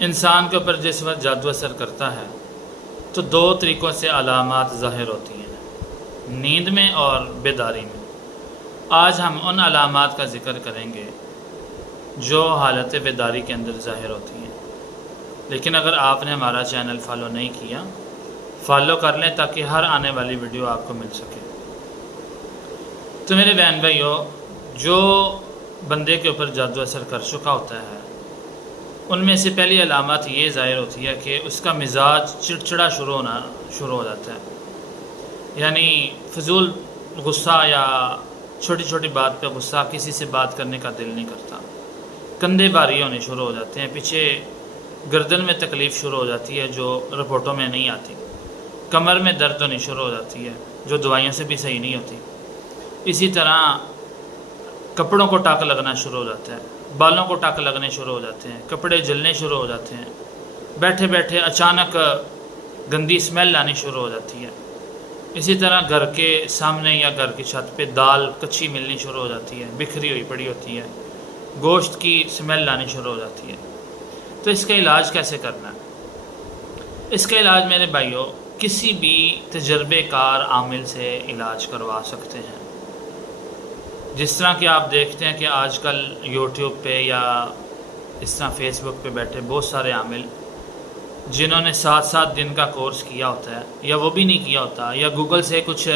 انسان کے اوپر جس وقت جادو اثر کرتا ہے تو دو طریقوں سے علامات ظاہر ہوتی ہیں، نیند میں اور بیداری میں۔ آج ہم ان علامات کا ذکر کریں گے جو حالت بیداری کے اندر ظاہر ہوتی ہیں۔ لیکن اگر آپ نے ہمارا چینل فالو نہیں کیا، فالو کر لیں تاکہ ہر آنے والی ویڈیو آپ کو مل سکے۔ تو میرے بہن بھائیو، جو بندے کے اوپر جادو اثر کر چکا ہوتا ہے ان میں سے پہلی علامت یہ ظاہر ہوتی ہے کہ اس کا مزاج چڑچڑا شروع ہو جاتا ہے، یعنی فضول غصہ یا چھوٹی چھوٹی بات پہ غصہ، کسی سے بات کرنے کا دل نہیں کرتا، کندھے بھاری ہونے شروع ہو جاتے ہیں، پیچھے گردن میں تکلیف شروع ہو جاتی ہے جو رپورٹوں میں نہیں آتی، کمر میں درد ہونی شروع ہو جاتی ہے جو دوائیوں سے بھی صحیح نہیں ہوتی، اسی طرح کپڑوں کو ٹاک لگنا شروع ہو جاتا ہے، بالوں کو ٹاک لگنے شروع ہو جاتے ہیں، کپڑے جلنے شروع ہو جاتے ہیں، بیٹھے بیٹھے اچانک گندی اسمیل آنی شروع ہو جاتی ہے، اسی طرح گھر کے سامنے یا گھر کی چھت پہ دال کچی ملنی شروع ہو جاتی ہے، بکھری ہوئی پڑی ہوتی ہے، گوشت کی اسمیل آنی شروع ہو جاتی ہے۔ تو اس کا علاج کیسے کرنا ہے؟ اس کا علاج میرے بھائیوں کسی بھی تجربے کار عامل سے علاج کروا سکتے ہیں۔ جس طرح کہ آپ دیکھتے ہیں کہ آج کل یوٹیوب پہ یا اس طرح فیس بک پہ بیٹھے بہت سارے عامل جنہوں نے 7 دن کا کورس کیا ہوتا ہے، یا وہ بھی نہیں کیا ہوتا، یا گوگل سے کچھ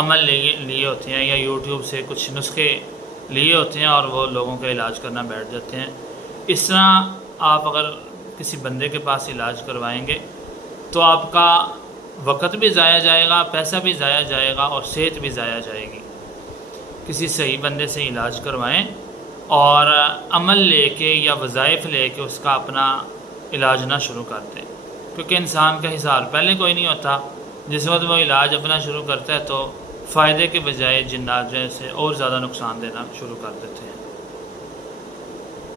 عمل لیے ہوتے ہیں، یا یوٹیوب سے کچھ نسخے لیے ہوتے ہیں اور وہ لوگوں کا علاج کرنا بیٹھ جاتے ہیں۔ اس طرح آپ اگر کسی بندے کے پاس علاج کروائیں گے تو آپ کا وقت بھی ضائع جائے گا، پیسہ بھی ضائع جائے گا اور صحت بھی ضائع جائے گی۔ کسی صحیح بندے سے علاج کروائیں اور عمل لے کے یا وظائف لے کے اس کا اپنا علاج نہ شروع کر دیں، کیونکہ انسان کا حساب پہلے کوئی نہیں ہوتا۔ جس وقت وہ علاج اپنا شروع کرتا ہے تو فائدے کے بجائے جنات جیسے اور زیادہ نقصان دینا شروع کر دیتے ہیں۔